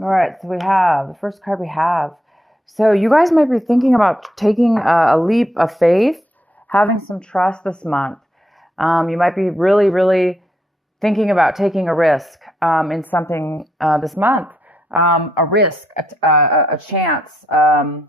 All right, so we have the first card we have. So you guys might be thinking about taking a leap of faith, having some trust this month. You might be really, really thinking about taking a risk in something this month. A risk, a chance, a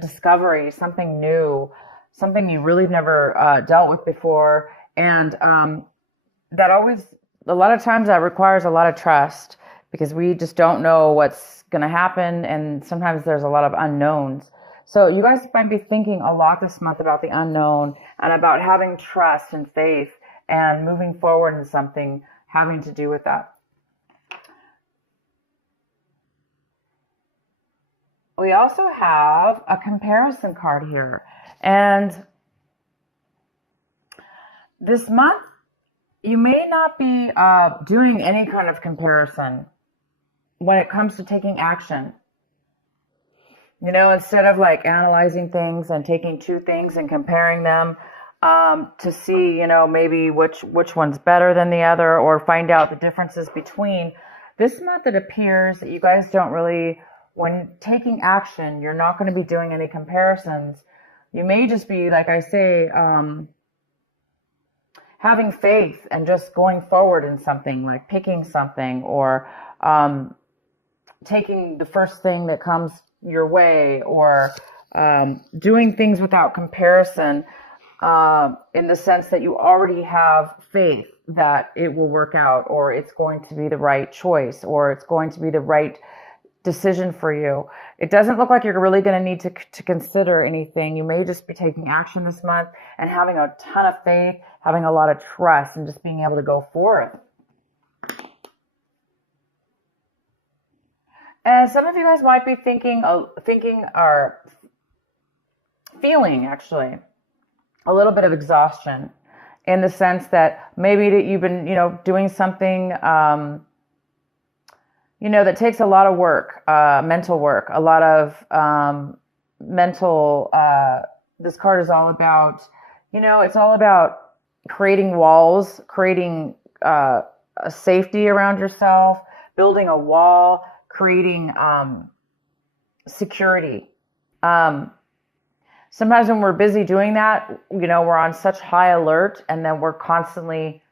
discovery, something new, something you really never dealt with before. And that always, a lot of times that requires a lot of trust because we just don't know what's going to happen. And sometimes there's a lot of unknowns. So you guys might be thinking a lot this month about the unknown and about having trust and faith and moving forward in something having to do with that. We also have a comparison card here. And this month, you may not be doing any kind of comparison when it comes to taking action. You know, instead of like analyzing things and taking two things and comparing them to see, you know, maybe which one's better than the other or find out the differences between. This month it appears that you guys don't really, when taking action, you're not going to be doing any comparisons. You may just be, like I say, having faith and just going forward in something, like picking something or taking the first thing that comes your way or doing things without comparison in the sense that you already have faith that it will work out or it's going to be the right choice or it's going to be the right decision for you. It doesn't look like you're really going to need to consider anything. You may just be taking action this month and having a ton of faith, having a lot of trust, and just being able to go forth. And some of you guys might be thinking or feeling actually a little bit of exhaustion in the sense that maybe that you've been, you know, doing something, you know, that takes a lot of work, mental work, a lot of mental, this card is all about, you know, it's all about creating walls, creating a safety around yourself, building a wall, creating security. Sometimes when we're busy doing that, you know, we're on such high alert and then we're constantly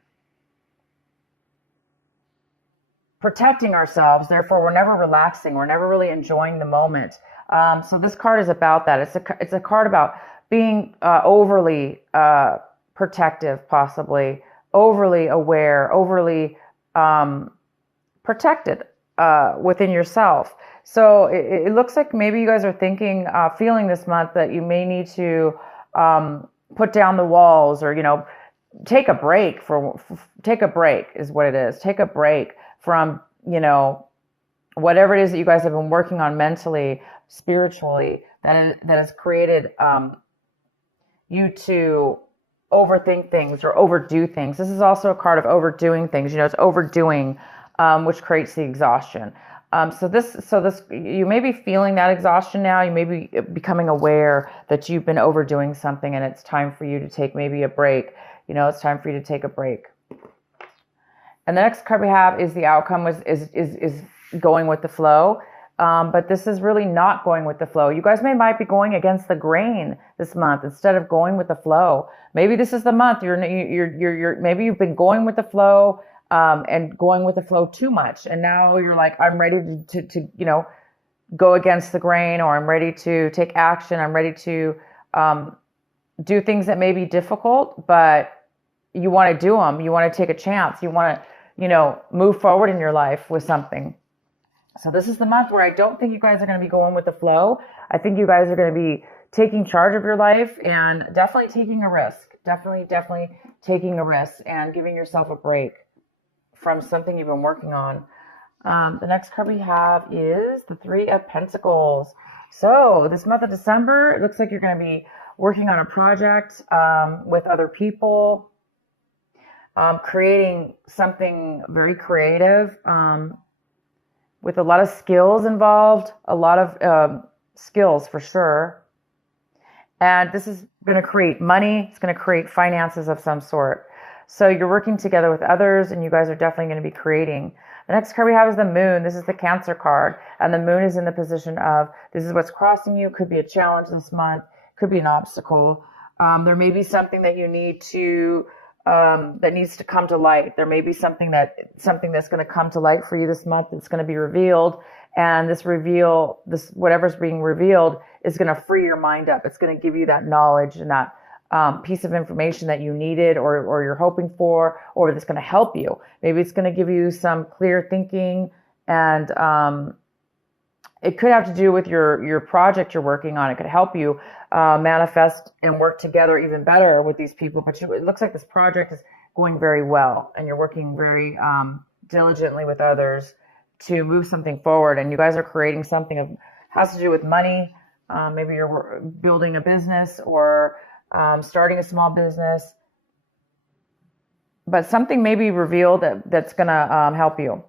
protecting ourselves. Therefore, we're never relaxing. We're never really enjoying the moment. So this card is about that. It's a card about being overly protective, possibly overly aware, overly protected within yourself. So it looks like maybe you guys are thinking, feeling this month that you may need to put down the walls or, you know, take a break is what it is. Take a break from, you know, whatever it is that you guys have been working on mentally, spiritually, that has created you to overthink things or overdo things. This is also a card of overdoing things. You know, it's overdoing, which creates the exhaustion. So this, you may be feeling that exhaustion now. You may be becoming aware that you've been overdoing something and it's time for you to take maybe a break. You know, it's time for you to take a break. And the next card we have is the outcome is going with the flow. But this is really not going with the flow. You guys might be going against the grain this month instead of going with the flow. Maybe this is the month you're maybe you've been going with the flow and going with the flow too much, and now you're like, I'm ready to you know, go against the grain, or I'm ready to take action. I'm ready to do things that may be difficult, but you want to do them. You want to take a chance. You want to, you know, move forward in your life with something. So this is the month where I don't think you guys are going to be going with the flow. I think you guys are going to be taking charge of your life and definitely taking a risk. Definitely taking a risk and giving yourself a break from something you've been working on. The next card we have is the Three of Pentacles. So this month of December, it looks like you're going to be working on a project with other people, creating something very creative, with a lot of skills involved, a lot of skills for sure. And this is going to create money. It's going to create finances of some sort. So you're working together with others, and you guys are definitely going to be creating. The next card we have is the moon. This is the Cancer card, and the moon is in the position of this is what's crossing you. Could be a challenge this month, could be an obstacle. There may be something that you need to that needs to come to light. There may be something that's going to come to light for you this month. It's going to be revealed, and this whatever's being revealed is going to free your mind up. It's going to give you that knowledge and that piece of information that you needed or you're hoping for, or that's going to help you. Maybe it's going to give you some clear thinking, and it could have to do with your project you're working on. It could help you manifest and work together even better with these people. But it looks like this project is going very well, and you're working very diligently with others to move something forward. And you guys are creating something that has to do with money. Maybe you're building a business or starting a small business, but something may be revealed that's going to help you.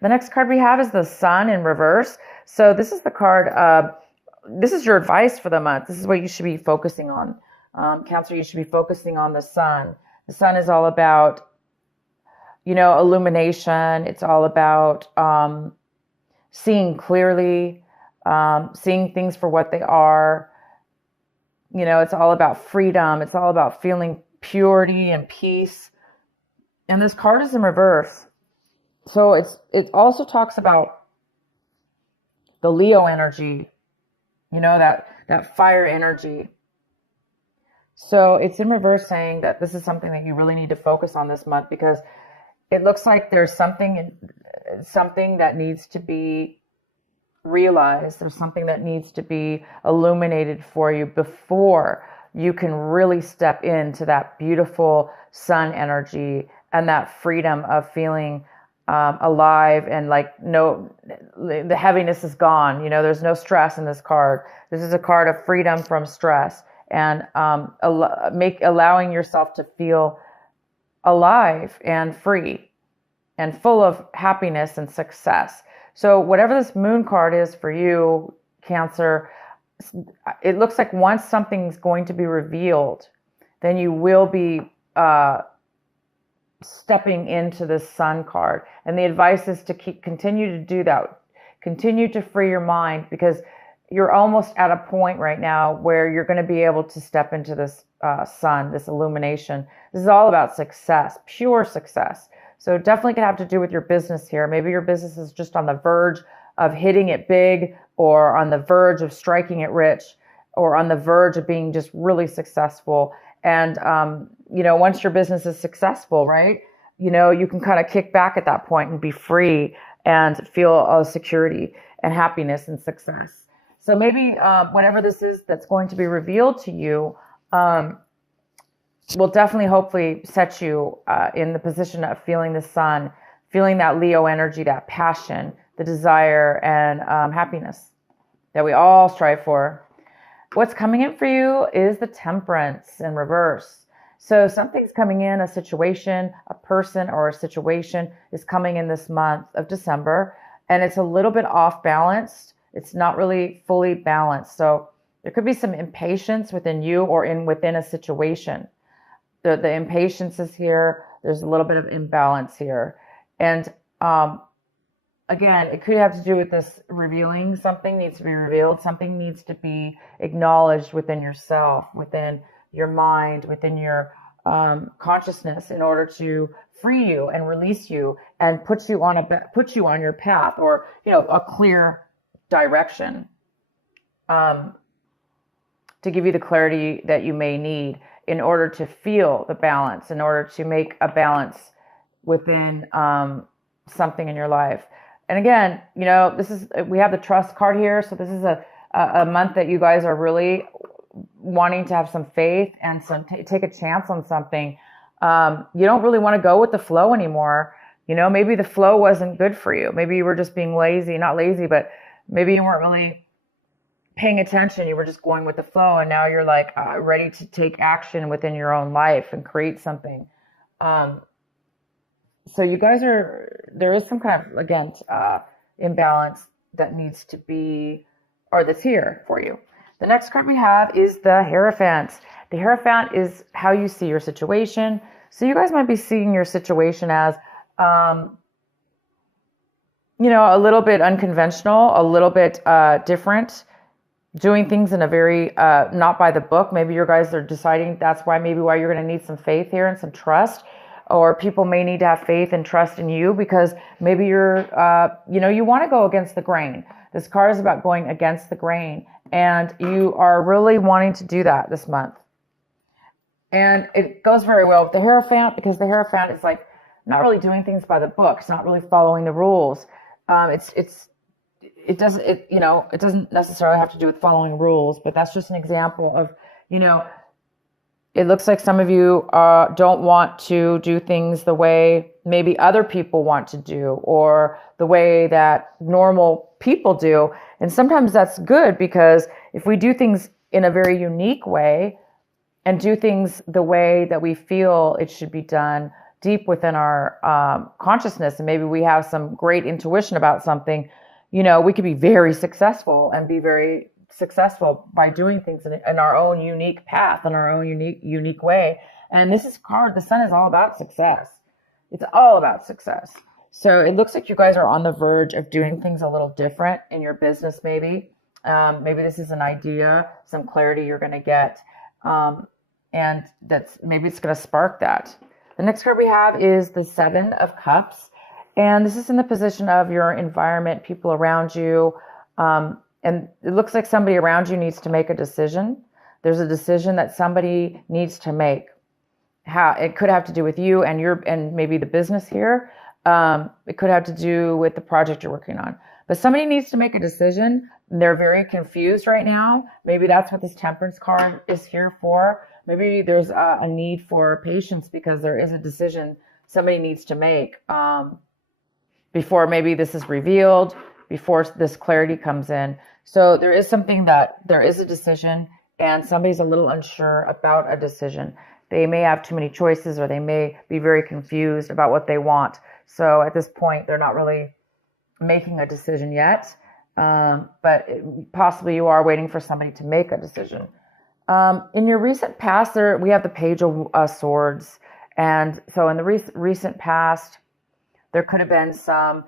The next card we have is the Sun in reverse. So this is the card, this is your advice for the month. This is what you should be focusing on. Cancer, you should be focusing on the Sun. The Sun is all about, illumination. It's all about seeing clearly, seeing things for what they are. It's all about freedom. It's all about feeling purity and peace. And this card is in reverse. So it also talks about the Leo energy, that fire energy. So it's in reverse, saying that this is something that you really need to focus on this month, because it looks like there's something that needs to be realized. There's something that needs to be illuminated for you before you can really step into that beautiful sun energy and that freedom of feeling alive, and the heaviness is gone. There's no stress in this card. This is a card of freedom from stress, and allowing yourself to feel alive and free and full of happiness and success. So whatever this moon card is for you, Cancer, it looks like once something's going to be revealed, then you will be stepping into this sun card. And the advice is to continue to do that. Continue to free your mind, because you're almost at a point right now where you're going to be able to step into this sun, this illumination. This is all about success, pure success. So definitely could have to do with your business here. Maybe your business is just on the verge of hitting it big, or on the verge of striking it rich, or on the verge of being just really successful. And, once your business is successful, right, you can kind of kick back at that point and be free and feel security and happiness and success. So maybe whatever this is that's going to be revealed to you will definitely, hopefully, set you in the position of feeling the sun, feeling that Leo energy, that passion, the desire, and happiness that we all strive for. What's coming in for you is the Temperance in reverse. So something's coming in, a situation, a person, or a situation is coming in this month of December, and it's a little bit off balanced. It's not really fully balanced. So there could be some impatience within you or within a situation. The impatience is here. There's a little bit of imbalance here. And again, it could have to do with this revealing. Something needs to be revealed. Something needs to be acknowledged within yourself, within your mind, within your consciousness, in order to free you and release you and put you on your path, or a clear direction, to give you the clarity that you may need in order to feel the balance, in order to make a balance within something in your life. And again, we have the Trust card here. So this is a month that you guys are really wanting to have some faith and take a chance on something. You don't really want to go with the flow anymore. Maybe the flow wasn't good for you. Maybe you were just being lazy, not lazy, but maybe you weren't really paying attention. You were just going with the flow, and now you're ready to take action within your own life and create something. So you guys there is some kind of, again, imbalance that needs to be, or that's here for you. The next card we have is the Hierophant. The Hierophant is how you see your situation. So you guys might be seeing your situation as, um, a little bit unconventional, a little bit different, doing things in a very not by the book. Maybe you guys are deciding that's why you're going to need some faith here and some trust, or people may need to have faith and trust in you because maybe you're you want to go against the grain. This card is about going against the grain, and you are really wanting to do that this month. And it goes very well with the Hierophant because the Hierophant is like not really doing things by the book. It's not really following the rules. It doesn't necessarily have to do with following rules, but that's just an example of, it looks like some of you don't want to do things the way maybe other people want to do or the way that normal people do. And sometimes that's good because if we do things in a very unique way and do things the way that we feel it should be done deep within our consciousness, and maybe we have some great intuition about something, we could be very successful and be very successful by doing things in our own unique path, in our own unique way. And this is the sun is all about success. It's all about success. So it looks like you guys are on the verge of doing things a little different in your business, maybe. Maybe this is an idea, some clarity you're going to get. And maybe it's going to spark that. The next card we have is the Seven of Cups. And this is in the position of your environment, people around you. And it looks like somebody around you needs to make a decision. There's a decision that somebody needs to make. It could have to do with you and maybe the business here. It could have to do with the project you're working on. But somebody needs to make a decision. They're very confused right now. Maybe that's what this Temperance card is here for. Maybe there's a need for patience because there is a decision somebody needs to make before maybe this is revealed, before this clarity comes in. So there is a decision and somebody's a little unsure about a decision. They may have too many choices or they may be very confused about what they want. So at this point, they're not really making a decision yet. But possibly you are waiting for somebody to make a decision. In your recent past, we have the Page of Swords. And so in the recent past, there could have been some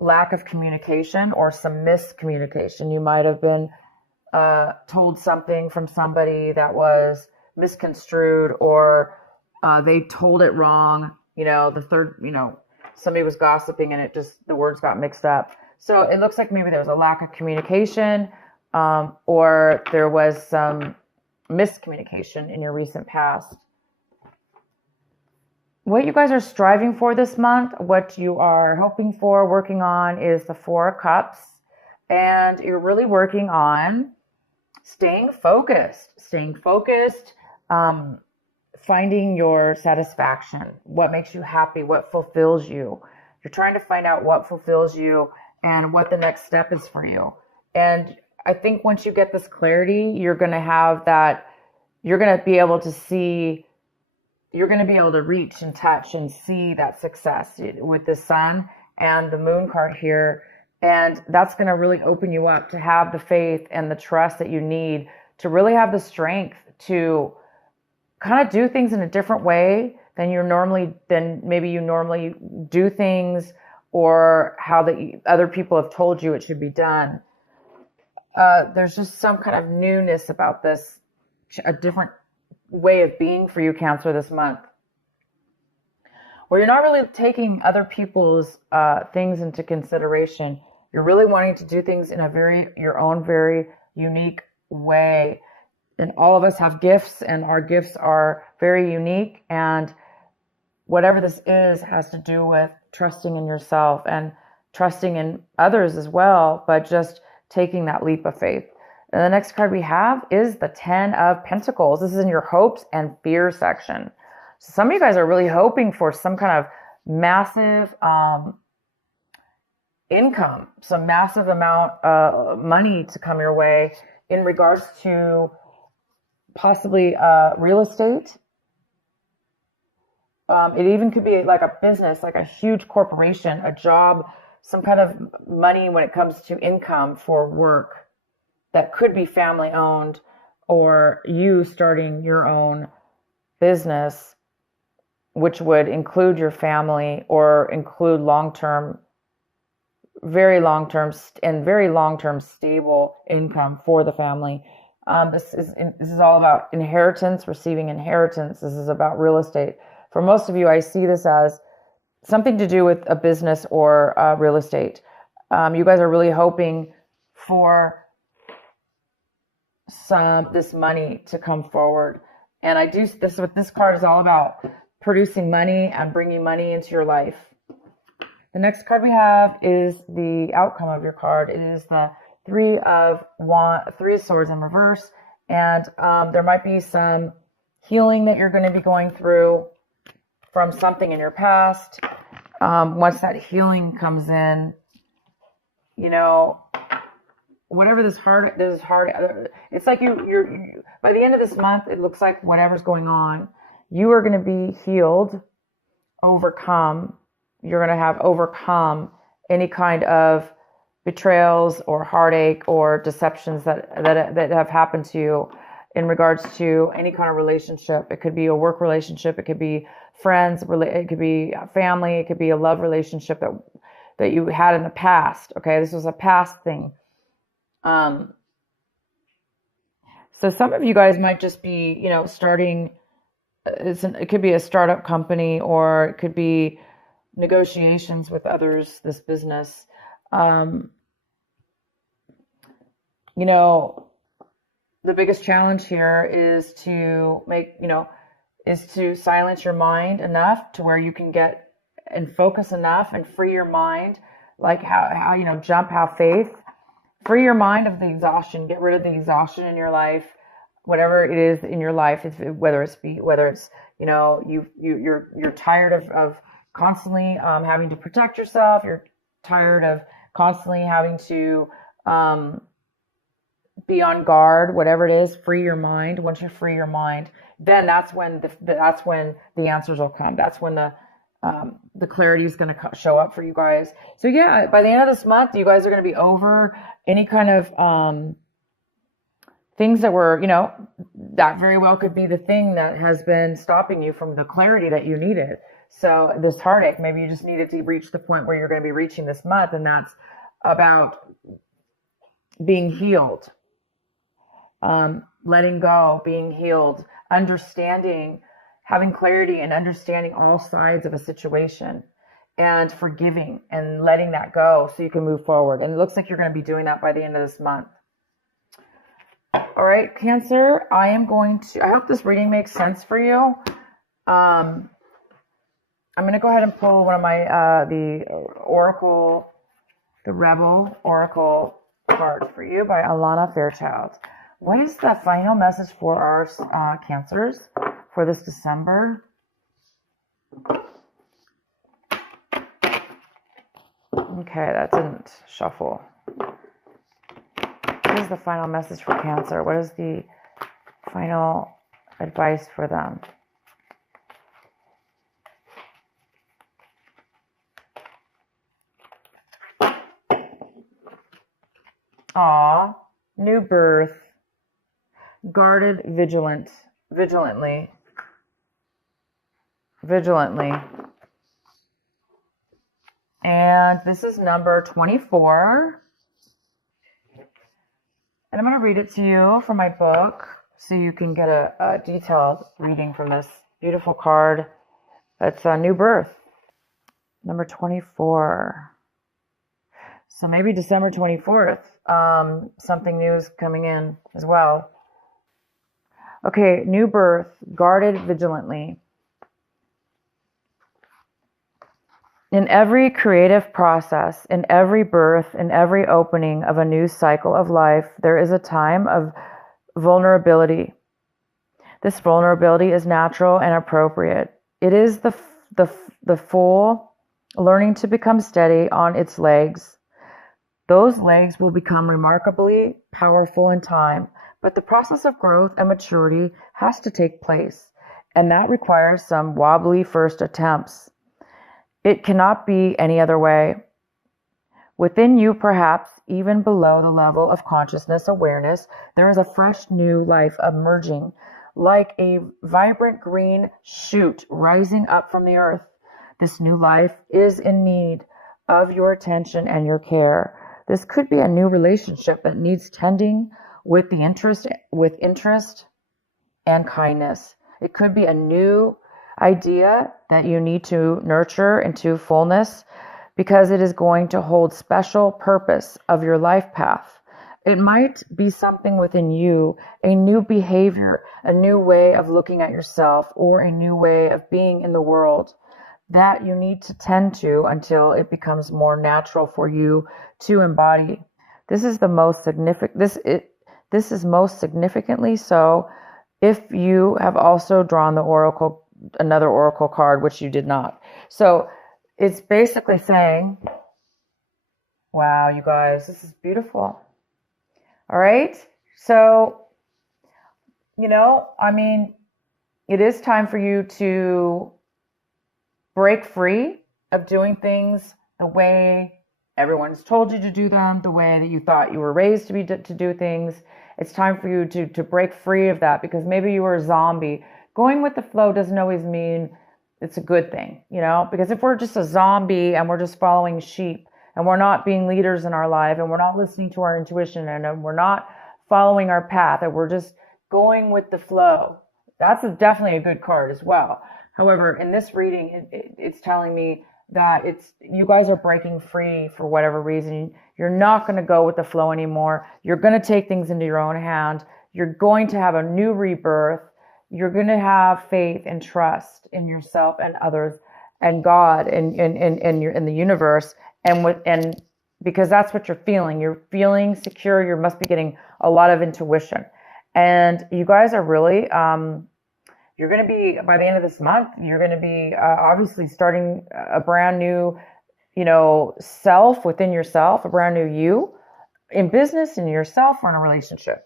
lack of communication or some miscommunication. You might have been told something from somebody that was misconstrued, or they told it wrong. Somebody was gossiping and the words got mixed up. So it looks like maybe there was a lack of communication, or there was some miscommunication in your recent past. What you guys are striving for this month, what you are hoping for, working on, is the Four of Cups. And you're really working on staying focused, finding your satisfaction, what makes you happy, what fulfills you. You're trying to find out what fulfills you and what the next step is for you. And I think once you get this clarity, you're going to be able to reach and touch and see that success with the Sun and the Moon card here. And that's going to really open you up to have the faith and the trust that you need to really have the strength to kind of do things in a different way than maybe you normally do things, or how other people have told you it should be done. There's just some kind of newness about this, a different way of being for you, Cancer, this month, where you're not really taking other people's things into consideration. You're really wanting to do things in your own very unique way. And all of us have gifts, and our gifts are very unique. And whatever this is has to do with trusting in yourself and trusting in others as well, but just taking that leap of faith. And the next card we have is the Ten of Pentacles. This is in your hopes and fears section. So some of you guys are really hoping for some kind of massive income, some massive amount of money to come your way in regards to possibly real estate. It even could be like a business, like a huge corporation, a job, some kind of money when it comes to income for work that could be family owned, or you starting your own business. which would include your family or include long-term, very long-term and very long-term stable income for the family. This is all about inheritance, receiving inheritance. This is about real estate. For most of you, I see this as something to do with a business or real estate. You guys are really hoping for this money to come forward. And this is what this card is all about, producing money and bringing money into your life. The next card we have is the outcome of your card. It is the Three of Swords in reverse. And there might be some healing that you're going to be going through from something in your past. Once that healing comes in, whatever this hard, it's like you're by the end of this month, it looks like whatever's going on, you are going to be healed, overcome. You're going to have overcome any kind of betrayals or heartache or deceptions that have happened to you in regards to any kind of relationship. It could be a work relationship. It could be friends. It could be family. It could be a love relationship that you had in the past. Okay, this was a past thing. So some of you guys might just be, starting. It could be a startup company, or it could be negotiations with others. This business. The biggest challenge here is to silence your mind enough to where you can get and focus enough and free your mind, like how have faith, free your mind of the exhaustion, get rid of the exhaustion in your life, whatever it is in your life, whether it's you're tired of constantly having to protect yourself, you're tired of constantly having to be on guard, whatever it is, free your mind. Once you free your mind, then that's when the answers will come. That's when the clarity is going to show up for you guys. So yeah, by the end of this month, you guys are going to be over any kind of things that were, that very well could be the thing that has been stopping you from the clarity that you needed. So this heartache, maybe you just needed to reach the point where you're going to be reaching this month, and that's about being healed, letting go, being healed, understanding, having clarity and understanding all sides of a situation, and forgiving and letting that go so you can move forward. And it looks like you're going to be doing that by the end of this month. All right, Cancer, I hope this reading makes sense for you. I'm going to go ahead and pull one of my, the Rebel Oracle cards for you by Alana Fairchild. What is the final message for our Cancers for this December? Okay, that didn't shuffle. What is the final message for Cancer? What is the final advice for them? Aw, new birth, guarded, vigilantly. And this is number 24. And I'm going to read it to you from my book so you can get a detailed reading from this beautiful card. It's a new birth. Number 24. So maybe December 24th, something new is coming in as well. Okay, new birth, guarded vigilantly. In every creative process, in every birth, in every opening of a new cycle of life, there is a time of vulnerability. This vulnerability is natural and appropriate. It is the fool learning to become steady on its legs. Those legs will become remarkably powerful in time, but the process of growth and maturity has to take place, and that requires some wobbly first attempts. It cannot be any other way. Within you, perhaps even below the level of consciousness awareness, there is a fresh new life emerging like a vibrant green shoot rising up from the earth. This new life is in need of your attention and your care. This could be a new relationship that needs tending with interest and kindness. It could be a new idea that you need to nurture into fullness because it is going to hold special purpose of your life path. It might be something within you, a new behavior, a new way of looking at yourself, or a new way of being in the world that you need to tend to until it becomes more natural for you to embody. This is the most significant. This is most significantly so if you have also drawn another oracle card, which you did not. So it's basically saying, wow, you guys, this is beautiful. All right. So, it is time for you to break free of doing things the way everyone's told you to do them, the way that you thought you were raised to do things. It's time for you to break free of that, because maybe you were a zombie. Going with the flow doesn't always mean it's a good thing, because if we're just a zombie and we're just following sheep and we're not being leaders in our life and we're not listening to our intuition and we're not following our path and we're just going with the flow, that's definitely a good card as well. However, in this reading, it's telling me that you guys are breaking free for whatever reason. You're not going to go with the flow anymore. You're going to take things into your own hand. You're going to have a new rebirth. You're going to have faith and trust in yourself and others and God and in the universe, and because that's what you're feeling. You're feeling secure. You must be getting a lot of intuition, and you guys are really. You're going to be, by the end of this month, you're going to be obviously starting a brand new, self within yourself, a brand new you in business, in yourself, or in a relationship.